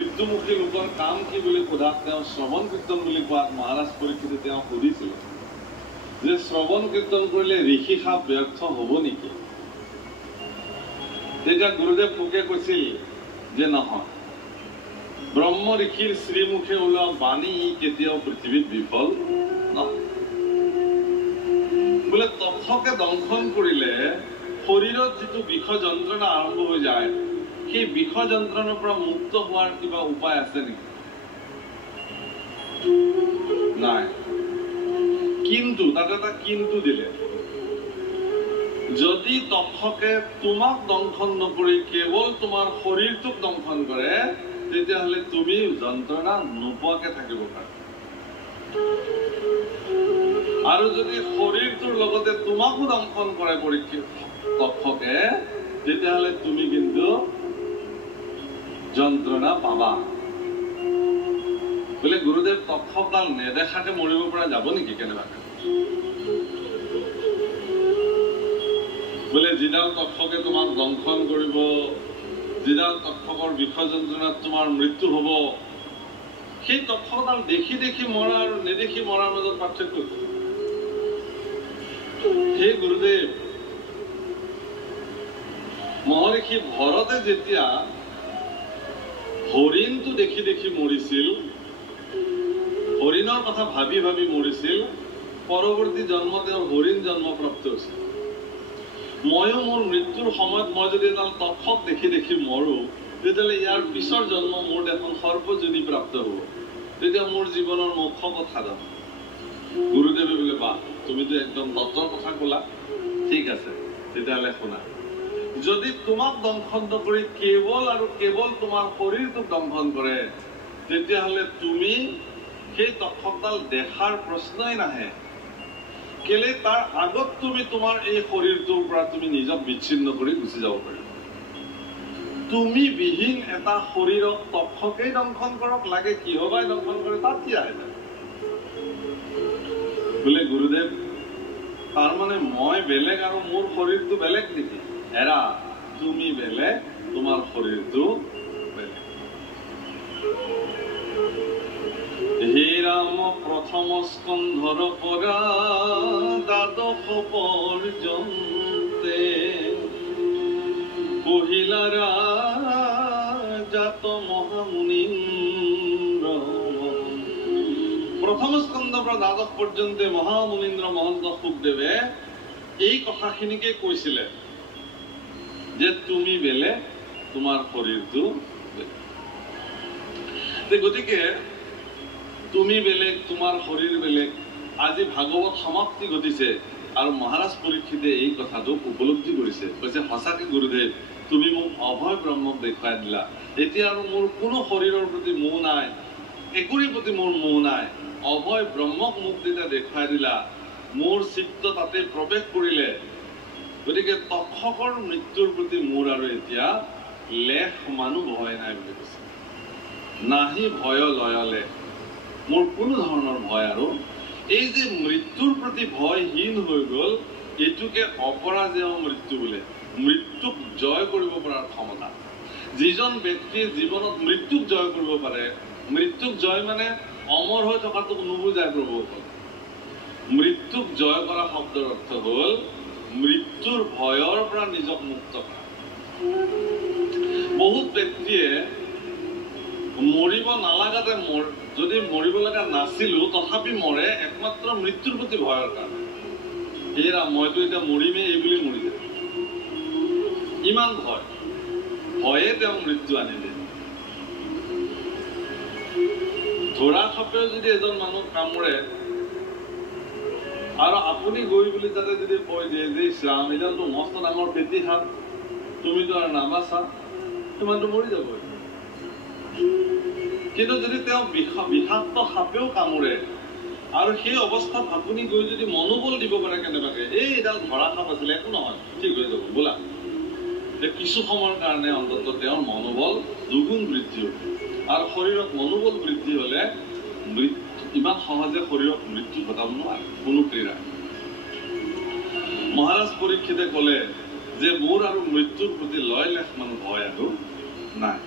মৃত্যুমুখী লোকৰ কাম কি বুলি সোধাত তেওঁ শ্ৰৱণ কীৰ্তন বুলি কোৱাত মহাৰাজ পৰীক্ষিতে তেওঁ সুধিছিল যে শ্ৰৱণ কীৰ্তন কৰিলে ঋষি সাপ ব্যৰ্থ হ'ব নেকি? তেতিয়া গুৰুদেৱ ফুকে কৈছিল যে নহয়, ব্ৰহ্ম ঋষিৰ শ্ৰীমুখে ওলোৱা বাণী কেতিয়াও পৃথিৱীত বিফল নহয়। বোলে তক্ষকে দংশন কৰিলে শৰীৰত যিটো বিষ যন্ত্ৰণা আৰম্ভ হৈ যায়, সেই বিষ যন্ত্ৰণাৰ পৰা মুক্ত হোৱাৰ কিবা উপায় আছে নেকি? নাই। কিন্তু তাতে এটা কিন্তু দিলে, যদি তক্ষকে তোমাক দংশন নকৰি কেৱল তোমাৰ শৰীৰটোক দংশন কৰে, তেতিয়াহ'লে তুমি যন্ত্ৰণা নোপোৱাকে থাকিব পাৰা। আৰু যদি শৰীৰটোৰ লগতে তোমাকো দংশন কৰে তক্ষকে, তেতিয়াহ'লে তুমি কিন্তু যন্ত্ৰণা পাবা। বোলে গুৰুদেৱ তক্ষকডাল নেদেখাকে মৰিব পৰা যাব নেকি কেনেবাকে? বোলে যিডাল তক্ষকে তোমাক দংশন কৰিব, যিডাল তক্ষকৰ বিষ যন্ত্ৰণাত তোমাৰ মৃত্যু হ'ব, সেই তক্ষকডাল দেখি দেখি মৰা আৰু নেদেখি মৰাৰ মাজত পাৰ্থক্য কি? হে গুৰুদেৱ, মহৰ্ষি ভৰতে যেতিয়া হৰিণটো দেখি দেখি মৰিছিল, হৰিণৰ কথা ভাবি ভাবি মৰিছিল, পৰৱৰ্তী জন্ম তেওঁৰ হৰিণ জন্মপ্ৰাপ্ত হৈছিল। ময়ো মোৰ মৃত্যুৰ সময়ত মই যদি এডাল তক্ষক দেখি দেখি মৰো, তেতিয়াহ'লে ইয়াৰ পিছৰ জন্ম মোৰ দেখোন সৰ্পজনী প্ৰাপ্ত হ'ব। তেতিয়া মোৰ জীৱনৰ মুখ্য কথা জানো। গুৰুদেৱে বোলে বা তুমিতো একদম তত্ত্বৰ কথা ক'লা, ঠিক আছে, তেতিয়াহ'লে শুনা। যদি তোমাক দংশন নকৰি কেৱল আৰু কেৱল তোমাৰ শৰীৰটোক দংশন কৰে, তেতিয়াহ'লে তুমি সেই তক্ষকডাল দেখাৰ প্ৰশ্নই নাহে। কেলে তাৰ আগত তুমি তোমাৰ এই শৰীৰটোৰ পৰা তুমি নিজক বিচ্ছিন্ন কৰি গুচি যাব পাৰিবা। তুমি বিহীন এটা শৰীৰক তক্ষকেই দংশন কৰক, লাগে কিহবাই দংশন কৰে, তাত কি আহে? বোলে গুৰুদেৱ, তাৰমানে মই বেলেগ আৰু মোৰ শৰীৰটো বেলেগ নেকি? এৰা, তুমি বেলেগ, তোমাৰ শৰীৰটো বেলেগ। হে ৰাম প্ৰথম স্কন্ধৰ পৰা দ্বাদশ পৰ্যন্তে কহিলা ৰাজাত মহামুনীন্দ্ৰ। প্ৰথম স্কন্ধৰ পৰা দ্বাদশ পৰ্যন্তে মহামুনীন্দ্ৰ মহন্ত শুকদেৱে এই কথাখিনিকে কৈছিলে যে তুমি বেলেগ, তোমাৰ শৰীৰটো বেলেগ। গতিকে তুমি বেলেগ, তোমাৰ শৰীৰ বেলেগ। আজি ভাগৱত সমাপ্তি ঘটিছে আৰু মহাৰাজ পৰীক্ষিতে এই কথাটোক উপলব্ধি কৰিছে। কৈছে সঁচাকে গুৰুদেৱ, তুমি মোক অভয় ব্ৰহ্মক দেখুৱাই দিলা। এতিয়া আৰু মোৰ কোনো শৰীৰৰ প্ৰতি মোহ নাই, একোৰে প্ৰতি মোৰ মোহ নাই। অভয় ব্ৰহ্মক মোক যেতিয়া দেখুৱাই দিলা, মোৰ চিত্ত তাতে প্ৰৱেশ কৰিলে। গতিকে তক্ষকৰ মৃত্যুৰ প্ৰতি মোৰ আৰু এতিয়া লেখ মানুহ ভয় নাই বুলি কৈছে। নাহি ভয় লয়লে, মোৰ কোনো ধৰণৰ ভয় আৰু এই যে মৃত্যুৰ প্ৰতি ভয়হীন হৈ গ'ল, এইটোকে অপৰাজেয় মৃত্যু বোলে। মৃত্যুক জয় কৰিব পৰাৰ ক্ষমতা। যিজন ব্যক্তিয়ে জীৱনত মৃত্যুক জয় কৰিব পাৰে, মৃত্যুক জয় মানে অমৰ হৈ থকাটোক নুবুজায় প্ৰভুসকল। মৃত্যুক জয় কৰা শব্দৰ অৰ্থ হ'ল মৃত্যুৰ ভয়ৰ পৰা নিজক মুক্ত কৰা। বহুত ব্যক্তিয়ে মৰিব নালাগাতে যদি মৰিব লগা নাছিলো তথাপি মৰে একমাত্ৰ মৃত্যুৰ প্ৰতি ভয়ৰ কাৰণে। সেয়া মইতো এতিয়া মৰিমেই এই বুলি মৰি যায়, ইমান ভয়। ভয়ে তেওঁক মৃত্যু আনিলে। ধৰা সাপেও যদি এজন মানুহ কামোৰে আৰু আপুনি গৈ বুলি তাতে যদি কৈ দিয়ে যে শ্যাম এডালটো মস্ত ডাঙৰ ফেটি সাপ, তুমিতো আৰু নাবাচা, তোমাৰতো মৰি যাব। কিন্তু যদি তেওঁ বিষাক্ত সাপেও কামোৰে আৰু সেই অৱস্থাত আপুনি গৈ যদি মনোবল দিব পাৰে কেনেবাকে, এই এডাল ধৰা সাপ আছিলে, একো নহয়, ঠিক হৈ যাব, বোলা, কিছু সময়ৰ কাৰণে অন্তত তেওঁৰ মনোবল দুগুণ বৃদ্ধি হ'ব। আৰু শৰীৰত মনোবল বৃদ্ধি হলে ইমান সহজে শৰীৰত মৃত্যু ঘটাব নোৱাৰে কোনো ক্ৰীড়া। মহাৰাজ পৰীক্ষিতে ক'লে যে মোৰ আৰু মৃত্যুৰ প্ৰতি লয় লেখ মান ভয় আৰু নাই।